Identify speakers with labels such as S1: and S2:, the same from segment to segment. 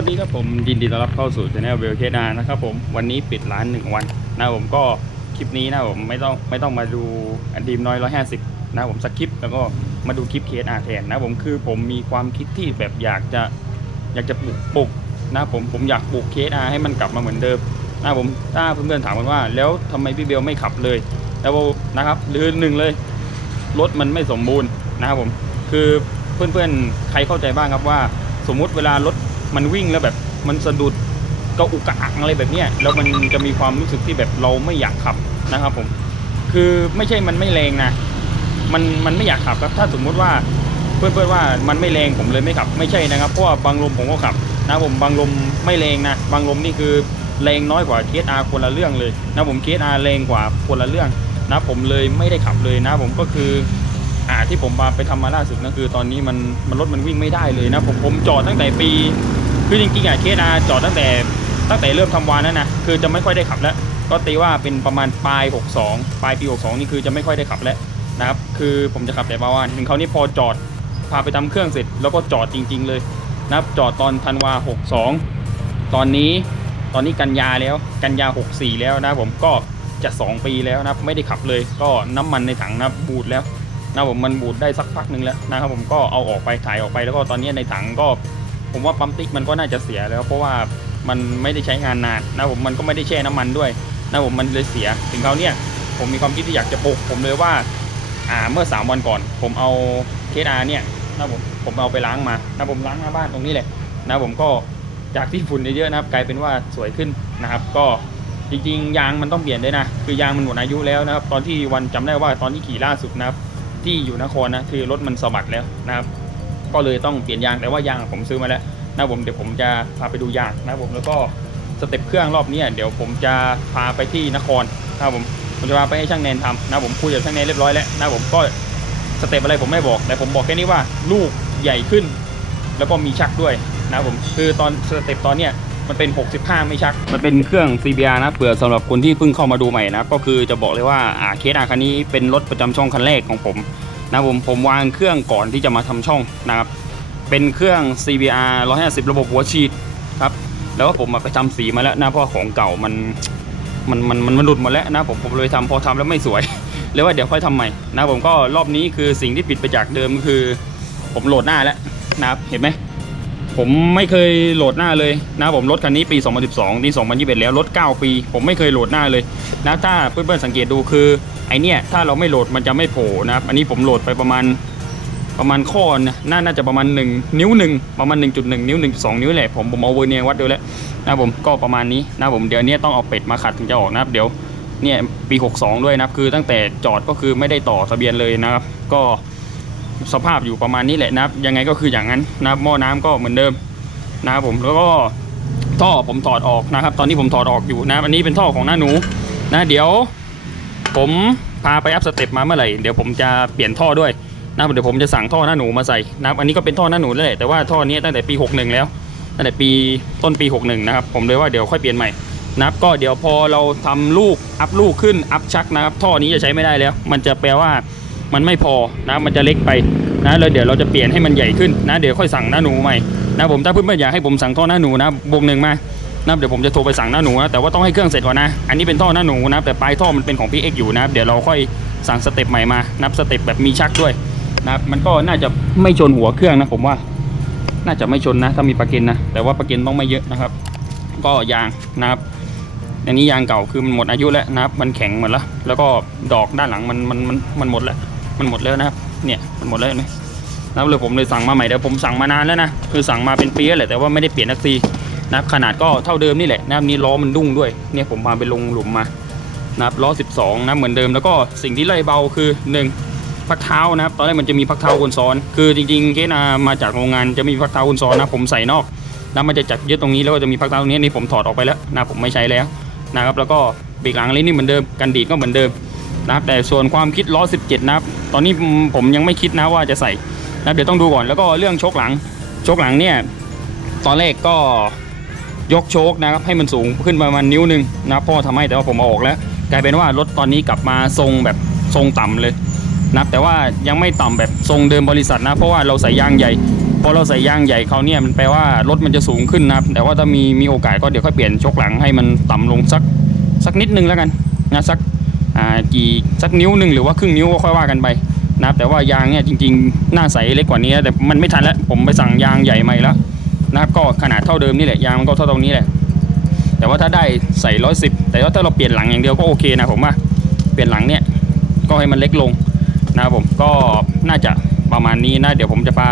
S1: วัสดีครับผมยินดีต้อนรับเข้าสู่ช anel เวลเคนานะครับผมวันนี้ปิดร้านหนึ่งวันนะผมก็คลิปนี้นะผมไม่ต้องไม่ต้องมาดูอดีมน้อย150นะครับผมสคริปแล้วก็มาดูคลิปเคสอาแทนนะผมคือผมมีความคิดที่แบบอยากจะอยากจะปลุกปลุกนะผมผมอยากปลุกเคสอาให้มันกลับมาเหมือนเดิมนะผมถ้าเพื่อนๆถามกันว่า แล้วทำไมพี่เบลไม่ขับเลย แล้วนะครับหรือหนึ่งเลยรถมันไม่สมบูรณ์นะครับผมคือเพื่อนๆใครเข้าใจบ้างครับว่า สมมุติเวลารถ มันวิ่งแล้วแบบมันสะดุดก็อุกกะอักอะไรแบบเนี้ยแล้วมันจะมีความรู้สึกที่แบบเราไม่อยากขับนะครับผมคือไม่ใช่มันไม่แรงนะมันมันไม่อยากขับครับถ้าสมมุติว่าเพื่อนๆว่ามันไม่แรงผมเลยไม่ขับ ไม่ใช่นะครับเพราะว่าบางลมผมก็ขับนะผมบางลมไม่แรงนะบางลมนี่คือแรงน้อยกว่า KSR คนละเรื่องเลยนะผม KSR แรงกว่าคนละเรื่องนะผมเลยไม่ได้ขับเลยนะผมก็คือ อ่าที่ผมมาไปทำมาล่าสุดนั่นคือ ตอนนี้มันมันรถมันวิ่งไม่ได้เลยนะผมผมจอดตั้งแต่ปี คือจริงๆอะเคสอาจอดตั้งแต่ตั้งแต่เริ่มทำวานนั่นนะคือจะไม่ค่อยได้ขับแล้ว ก็ตีว่าเป็นประมาณปลาย 62 ปลายปี 62 นี่คือจะไม่ค่อยได้ขับแล้วนะครับคือผมจะขับแต่บาวานถึงเขานี่พอจอดพาไปทำเครื่องเสร็จ แล้วก็จอดจริง ๆ เลยนะครับจอดตอนธันวา 62 ตอนนี้ตอนนี้กันยาแล้วกันยา 64 แล้วนะผมก็จะ 2 ปีแล้วนะไม่ได้ขับเลย ก็น้ำมันในถังนะบูดแล้ว นะผมมันบูดได้สักพักหนึ่งแล้วนะครับผมก็เอาออกไปถ่ายออกไปแล้วก็ตอนนี้ในถังก็ ผมว่าปั๊มติ๊กมันก็น่าจะเสียแล้ว เพราะว่ามันไม่ได้ใช้งานนานนะผมมันก็ไม่ได้แช่น้ำมันด้วยนะผมมันเลยเสียถึงเขาเนี่ยผมมีความคิดที่อยากจะปลุกผมเลยว่าอ่าเมื่อ 3 วันก่อน ผมเอาเคสอาเนี่ยนะผมผมเอาไปล้างมานะผมล้างหน้าบ้านตรงนี้แหละนะผมก็จากที่ฝุ่นเยอะๆนะครับ กลายเป็นว่าสวยขึ้นนะครับ ก็จริงๆ ยางมันต้องเปลี่ยนด้วยนะ คือยางมันหมดอายุแล้วนะครับ ตอนที่วันจำได้ว่าตอนที่ขี่ล่าสุดนะครับ ที่อยู่นครนะคือรถมันสะบัดแล้วนะครับ ก็เลยต้องเปลี่ยนยางแต่ว่ายางผมซื้อมาแล้วนะผมเดี๋ยวผมจะพาไปดูยางนะผมแล้วก็สเต็ปเครื่องรอบนี้เดี๋ยวผมจะพาไปที่นครนะผมผมจะพาไปให้ช่างแนนทำนะผมคุยกับช่างแนนเรียบร้อยแล้วนะผมก็สเต็ปอะไรผมไม่บอกแต่ผมบอกแค่นี้ว่าลูกใหญ่ขึ้น แล้วก็มีชักด้วยนะผมคือตอนสเต็ปตอนเนี้ย มันเป็น 65 ไม่ชัก มันเป็นเครื่อง CBR นะเผื่อสำหรับคนที่เพิ่งเข้ามาดูใหม่นะ ก็คือจะบอกเลยว่าอ่าเคสอาคันนี้เป็นรถประจำช่องคันแรกของผมนะผมผมวางเครื่องก่อนที่จะมาทำช่องนะครับ เป็นเครื่อง CBR 150 ระบบหัวฉีดครับ แล้วก็ผมมาไปทำสีมาแล้วนะเพราะของเก่ามันมันมันมันหลุดหมดแล้วนะผมผมเลยทำพอทำแล้วไม่สวยเลยว่าเดี๋ยวค่อยทำใหม่นะผมก็รอบนี้คือสิ่งที่ผิดไปจากเดิมก็คือ ผมโหลดหน้าแล้วนะครับเห็นไหม ผมไม่เคยโหลดหน้าเลยนะผมรถคันนี้ปี 2012 นี่ 2021 แล้วรถ 9 ปี ผมไม่เคยโหลดหน้าเลยนะถ้าเพื่อนๆสังเกตดูคือไอเนี้ยถ้าเราไม่โหลดมันจะไม่โผล่นะครับอันนี้ผมโหลดไปประมาณประมาณข้อนะน่าน่าจะประมาณ 1 นิ้วหนึ่งประมาณ 1.1 นิ้ว 1.2 นิ้วแหละผมผมเอาเวอร์เนียวัดดูแล้วนะผมก็ประมาณนี้นะผมเดี๋ยวเนี้ยต้องเอาเป็ดมาขัดถึงจะออกนะครับเดี๋ยวเนี่ยปี 62 ด้วยนะครับคือตั้งแต่จอดก็คือไม่ได้ต่อทะเบียนเลยนะครับ ก็ สภาพอยู่ประมาณนี้แหละนะครับ ยังไงก็คืออย่างนั้นนะครับหม้อน้ำก็เหมือนเดิมนะครับผมแล้วก็ท่อผมถอดออกนะครับ ตอนนี้ผมถอดออกอยู่นะครับอันนี้เป็นท่อของหน้าหนูนะเดี๋ยวผมพาไปอัพสเต็ปมาเมื่อไหร่เดี๋ยวผมจะเปลี่ยนท่อด้วยนะเดี๋ยวผมจะสั่งท่อหน้าหนูมาใส่นะครับอันนี้ก็เป็นท่อหน้าหนูแล้วแหละแต่ว่าท่อนี้ตั้งแต่ปี 61 แล้วตั้งแต่ปีต้นปี 61 นะครับ ผมเลยว่าเดี๋ยวค่อยเปลี่ยนใหม่นะครับก็เดี๋ยวพอเราทำลูกอัพลูกขึ้นอัพชักนะครับ ท่อนี้จะใช้ไม่ได้แล้ว มันจะแปลว่า มันไม่พอนะมันจะเล็กไปนะแล้วเดี๋ยวเราจะเปลี่ยนให้มันใหญ่ขึ้นนะเดี๋ยวค่อยสั่งหน้าหนูใหม่นะผมถ้าเพื่อนๆอยากให้ผมสั่งท่อหน้าหนูนะบวกหนึ่งมานะเดี๋ยวผมจะโทรไปสั่งหน้าหนูนะแต่ว่าต้องให้เครื่องเสร็จก่อนนะอันนี้เป็นท่อหน้าหนูนะแต่ปลายท่อมันเป็นของพี่เอ็กอยู่นะเดี๋ยวเราค่อยสั่งสเต็ปใหม่มานับสเต็ปแบบมีชักด้วยนะมันก็น่าจะไม่ชนหัวเครื่องนะผมว่า น่าจะไม่ชนนะ ถ้ามีปลาเกินนะ แต่ว่าปลาเกินต้องไม่เยอะนะครับ ก็ยางนะครับอันนี้ยางเก่าคือมันหมดอายุแล้วนะครับ มันแข็งหมดแล้ว แล้วก็ดอกด้านหลังมันมันมันมันหมดแล้ว มันหมดแล้วนะครับ เนี่ยมันหมดแล้วเห็นไหมแล้วเลยผมเลยสั่งมาใหม่เดี๋ยวผมสั่งมานานแล้วนะคือสั่งมาเป็นปีแล้วแหละแต่ว่าไม่ได้เปลี่ยนนักทีนะครับขนาดก็เท่าเดิมนี่แหละนะครับนี่ล้อมันดุ้งด้วยเนี่ยผมพาไปลงหลุมมานะครับล้อ 12 นะเหมือนเดิมแล้วก็สิ่งที่ไล่เบาคือ 1 พักเท้านะครับ ตอนแรกมันจะมีพักเท้าคนซ้อน คือจริงๆเกนามาจากโรงงานจะมีพักเท้าคนซ้อนนะผมใส่นอกนะมันจะจับยึดตรงนี้แล้วก็จะมีพักเท้าตรงนี้นี่ผมถอดออกไปแล้วนะผมไม่ใช้แล้วนะครับแล้วก็เบรกหลังอะไรนี่เหมือนเดิมกันดีดก็เหมือนเดิม นะครับแต่ส่วนความคิดล้อ 17 นะครับ ตอนนี้ผมยังไม่คิดนะว่าจะใส่นะเดี๋ยวต้องดูก่อนแล้วก็เรื่องโชคหลังโชคหลังเนี่ยตอนแรกก็ยกโชคนะครับให้มันสูงขึ้นประมาณนิ้วหนึ่งนะครับพ่อทำให้แต่ว่าผมเอาออกแล้ว กลายเป็นว่ารถตอนนี้กลับมาทรงแบบทรงต่ำเลยนะแต่ว่ายังไม่ต่ำแบบทรงเดิมบริษัทนะ เพราะว่าเราใส่ยางใหญ่พอเราใส่ยางใหญ่เขาเนี่ยมันแปลว่ารถมันจะสูงขึ้นนะครับ แต่ว่าถ้ามีมีโอกาสก็เดี๋ยวค่อยเปลี่ยนชกหลังให้มันต่ำลงสักสักนิดนึงแล้วกันนะสัก กี่สักนิ้วหนึ่งหรือว่าครึ่งนิ้วก็ค่อยว่ากันไปนะครับแต่ว่ายางเนี่ยจริงๆหน้าใสเล็กกว่านี้แต่มันไม่ทันแล้วผมไปสั่งยางใหญ่ใหม่แล้วนะครับก็ขนาดเท่าเดิมนี่แหละยางมันก็เท่าตรงนี้แหละแต่ว่าถ้าได้ใส่ร้อยสิบแต่ว่าถ้าเราเปลี่ยนหลังอย่างเดียวก็โอเคนะผมว่าเปลี่ยนหลังเนี่ยก็ให้มันเล็กลงนะครับผมก็น่าจะประมาณนี้นะเดี๋ยวผมจะพา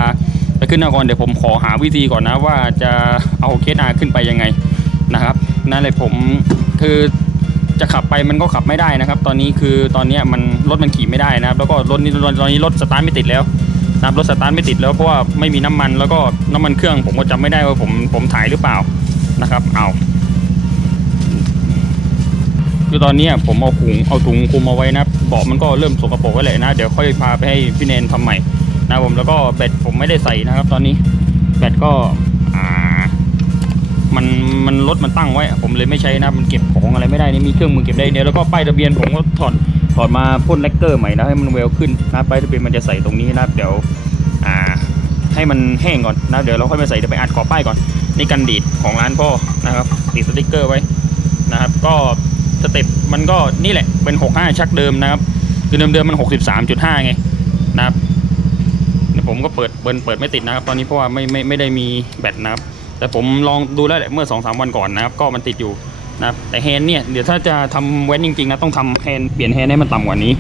S1: ไปขึ้นนครเดี๋ยวผมขอหาวิธีก่อนนะว่าจะเอาเคสอาขึ้นไปยังไงนะครับนั่นเลยผมคือ จะขับไปมันก็ขับไม่ได้นะครับ ตอนนี้คือตอนนี้มันรถมันขี่ไม่ได้นะครับแล้วก็รถนี้ตอนนี้รถสตาร์ทไม่ติดแล้วนะครับรถสตาร์ทไม่ติดแล้วเพราะว่าไม่มีน้ำมันแล้วก็น้ำมันเครื่องผมก็จำไม่ได้ว่าผมผมถ่ายหรือเปล่านะครับเอาคือตอนนี้ผมเอาถุงเอาถุงคลุมเอาไว้นะเบาะมันก็เริ่มสกปรกไว้เลยนะ เดี๋ยวค่อยพาไปให้พี่เนนทำใหม่นะผมแล้วก็แบตผมไม่ได้ใส่นะครับ ตอนนี้แบตก็ มันมันรถมันตั้งไว้ ผมเลยไม่ใช้นะมันเก็บของอะไรไม่ได้นี่มีเครื่องมือเก็บได้เนี่ยแล้วก็ป้ายทะเบียนผมก็ถอดถอดมาพ่นแลกเกอร์ใหม่นะให้มันเวลขึ้นนะป้ายทะเบียนมันจะใส่ตรงนี้นะเดี๋ยวอ่าให้มันแห้งก่อนนะเดี๋ยวเราค่อยมาใส่เดี๋ยวไปอัดกรอบป้ายก่อนนี่กันดีดของร้านพ่อนะครับติดสติกเกอร์ไว้นะครับ ก็สเต็ปมันก็นี่แหละเป็น 65 ชักเดิมนะครับ คือเดิมเดิมมัน 63.5 ไงนะครับผมก็เปิดเปิดเปิดไม่ติดนะครับ ตอนนี้เพราะว่าไม่ไม่ไม่ได้มีแบตนะครับ แต่ผมลองดูแล้วแหละเมื่อ2-3วันก่อนนะครับ ก็มันติดอยู่นะครับแต่แฮนด์เนี่ยเดี๋ยวถ้าจะทำเว้นจริงๆนะต้องทำแฮนด์เปลี่ยนแฮนด์ให้มันต่ำกว่านี้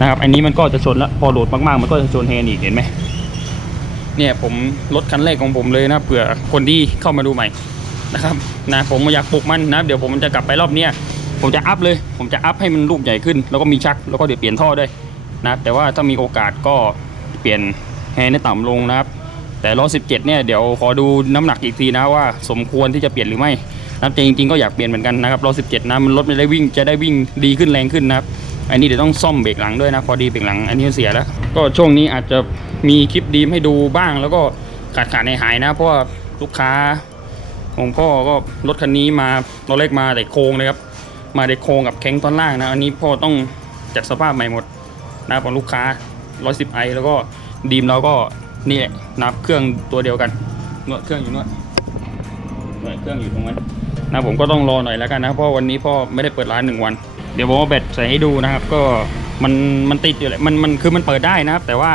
S1: นะครับ อันนี้มันก็จะชนแล้วพอโหลดมากๆ มันก็จะชนแฮนด์อีกเห็นไหมเนี่ยผมรถคันแรกของผมเลยนะเผื่อคนที่เข้ามาดูใหม่นะครับนะผมอยากปลุกมันนะเดี๋ยวผมจะกลับไปรอบเนี้ยผมจะอัพเลย ผมจะอัพให้มันลูกใหญ่ขึ้น แล้วก็มีชักแล้วก็เดี๋ยวเปลี่ยนท่อด้วยนะแต่ว่าถ้ามีโอกาสก็เปลี่ยนแฮนด์ให้ต่ำลงนะครับ แต่ล้อ17เนี่ยเดี๋ยวขอดูน้ำหนักอีกทีนะว่าสมควรที่จะเปลี่ยนหรือไม่นะครับแต่จริงๆก็อยากเปลี่ยนเหมือนกันนะครับล้อ17นะมันรถมันได้วิ่งจะได้วิ่งดีขึ้นแรงขึ้นนะครับอันนี้เดี๋ยวต้องซ่อมเบรกหลังด้วยนะพอดีเบรกหลังอันนี้เสียแล้ว ก็ช่วงนี้อาจจะมีคลิปดีมให้ดูบ้าง แล้วก็ขาดขาดในหายนะเพราะว่าลูกค้าของพ่อก็รถคันนี้มาตอนแรกมาแต่โครงเลยครับมาเด็กโครงกับแข้งตอนล่างนะอันนี้พ่อต้องจัดสภาพใหม่หมดนะครับของลูกค้า110ไอแล้วก็ดีมเราก็ นี่แหละนับเครื่องตัวเดียวกันนวดเครื่องอยู่นวดนวดเครื่องอยู่ตรงนั้นนะผมก็ต้องรอหน่อยแล้วกันนะเพราะวันนี้พ่อไม่ได้เปิดร้านหนึ่งวัน เดี๋ยวผมเอาแบตใส่ให้ดูนะครับ ก็มันมันติดอยู่แหละมันมันคือมันเปิดได้นะครับ แต่ว่า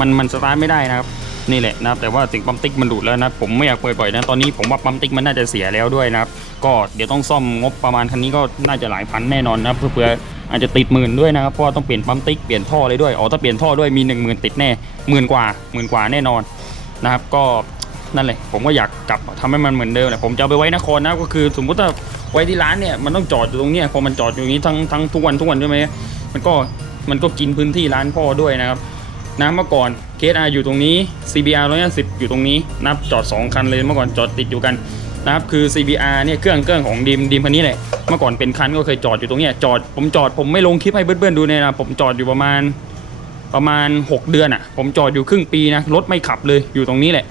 S1: มันมันสตาร์ทไม่ได้นะครับนี่แหละนะครับแต่ว่าสิ่งปั๊มติ๊กมันดูดแล้วนะผมไม่อยากเปิดบ่อยนะตอนนี้ผมว่าปั๊มติ๊กมันน่าจะเสียแล้วด้วยนะครับ ก็เดี๋ยวต้องซ่อมงบประมาณคันนี้ก็น่าจะหลายพันแน่นอนนะครับเพื่อ อาจจะติดหมื่นด้วยนะครับเพราะว่าต้องเปลี่ยนปั๊มติ๊กเปลี่ยนท่อเลยด้วยอ๋อถ้าเปลี่ยนท่อด้วยมีหนึ่งหมื่นติดแน่หมื่นกว่าหมื่นกว่าแน่นอนนะครับก็นั่นแหละผมก็อยากกลับทำให้มันเหมือนเดิมแหละผมจะเอาไปไว้นครนะก็คือ สมมุติถ้าไว้ที่ร้านเนี่ยมันต้องจอดอยู่ตรงนี้พอมันจอดอยู่นี้ทั้งทั้งทุกวันทุกวันใช่ไหมมันก็มันก็กินพื้นที่ร้านพ่อด้วยนะครับนะเมื่อก่อนเคสอาอยู่ตรงนี้ CBR 150อยู่ตรงนี้นับจอด 2 คันเลยเมื่อก่อนจอดติดอยู่กัน นะครับคือ CBR เนี่ยเครื่องเครื่องของดีมดีมคันนี้แหละเมื่อก่อนเป็นคันก็เคยจอดอยู่ตรงเนี้ยจอดผมจอดผมไม่ลงคลิปให้เพื่อนๆดูเนี่ยนะผมจอดอยู่ประมาณประมาณ 6 เดือนอะ่ะ ผมจอดอยู่ครึ่งปีนะรถไม่ขับเลยอยู่ตรงนี้แหละ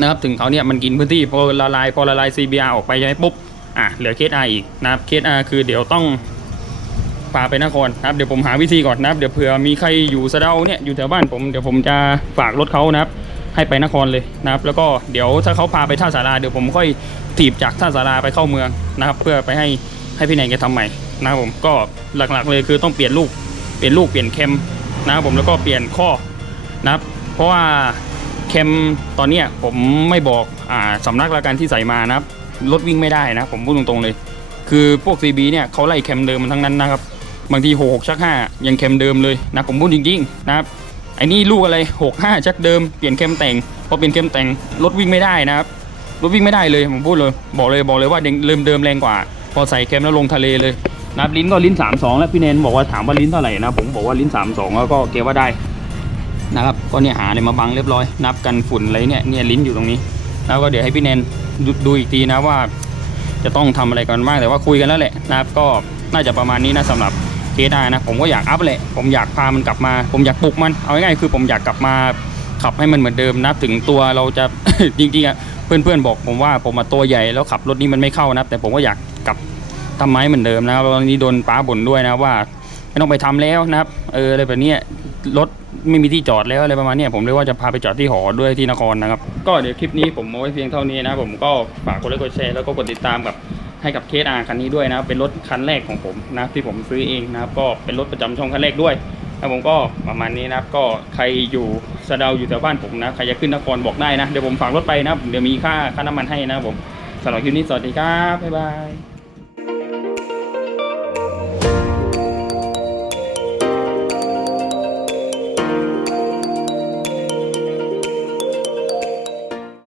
S1: นะครับถึงเขาเนี่ยมันกินพื้นที่พอละลายพอละลาย CBR ออกไปใช่ไหมปุ๊บอะเหลือเคสอาอีกนะครับเคสอาคือเดี๋ยวต้องพาไปนครนะครับเดี๋ยวผมหาวิธีก่อนนะครับเดี๋ยวเผื่อมีใครอยู่สะเดาเนี่ยอยู่แถวบ้านผมเดี๋ยวผมจะฝากรถเขานะครับ ให้ไปนครเลยนะครับ แล้วก็เดี๋ยวถ้าเขาพาไปท่าสาราเดี๋ยวผมค่อยถีบจากท่าสาราไปเข้าเมืองนะครับ เพื่อไปให้ให้พี่แนนแกทำใหม่นะครับผมก็หลักๆเลยคือต้องเปลี่ยนลูกเปลี่ยนลูกเปลี่ยนเค็มนะครับผมแล้วก็เปลี่ยนข้อนะครับ เพราะว่าเค็มตอนนี้ผมไม่บอกอ่าสำนักละกันที่ใส่มานะครับรถวิ่งไม่ได้นะ ผมพูดตรงๆเลย คือพวก CB เนี่ยเขาไล่เค็มเดิมมันทั้งนั้นนะครับ บางทีหกหกชักห้ายังเค็มเดิมเลยนะผมพูดจริงๆนะครับ ไอ้นี่ลูกอะไรหกห้าชักเดิม เปลี่ยนเค็มแต่ง พอเปลี่ยนเค็มแต่งรถวิ่งไม่ได้นะครับ รถวิ่งไม่ได้เลยผมพูดเลย บอกเลยบอกเลยว่าเดิมเดิมแรงกว่า พอใส่เค็มแล้วลงทะเลเลยนะครับลิ้นก็ลิ้นสามสองแล้วพี่เนนบอกว่าถามว่าลิ้นเท่าไหร่นะผมบอกว่าลิ้นสามสองแล้วก็เกว่าได้นะครับก็เนี่ยหาอะไรมาบังเรียบร้อย นับกันฝุ่นอะไรเนี่ยเนี่ยลิ้นอยู่ตรงนี้ แล้วก็เดี๋ยวให้พี่เนนดูดูอีกทีนะว่า จะต้องทำอะไรกันบ้างแต่ว่าคุยกันแล้วแหละนะครับก็น่าจะประมาณนี้นะสำหรับ เคสได้นะ ผมก็อยากอัพแหละ ผมอยากพามันกลับมา ผมอยากปลุกมัน เอาง่ายๆคือผมอยากกลับมาขับให้มันเหมือนเดิมนะ ถึงตัวเราจะ จริงๆอะเพื่อนๆบอกผมว่าผมมาตัวใหญ่แล้วขับรถนี้มันไม่เข้านะ แต่ผมก็อยากกลับทำไม้เหมือนเดิมนะครับตอนนี้โดนป้าบ่นด้วยนะว่าไม่ต้องไปทำแล้วนะครับ เอออะไรแบบนี้รถไม่มีที่จอดแล้วอะไรประมาณนี้ผมเลยว่าจะพาไปจอดที่หอด้วยที่นครนะครับ ก็เดี๋ยวคลิปนี้ผมเอาไว้เพียงเท่านี้นะผมก็ฝากกดไลค์กดแชร์แล้วก็กดติดตามกับ ให้กับเคสอาคันนี้ด้วยนะครับเป็นรถคันแรกของผมนะที่ผมซื้อเองนะครับก็เป็นรถประจำช่องคันแรกด้วยแล้วผมก็ประมาณนี้นะครับก็ใครอยู่สะเดาอยู่แถวบ้านผมนะใครจะขึ้นนครบอกได้นะเดี๋ยวผมฝากรถไปนะเดี๋ยวมีค่าค่าน้ำมันให้นะผมสำหรับคลิปนี้สวัสดีครับบ๊ายบาย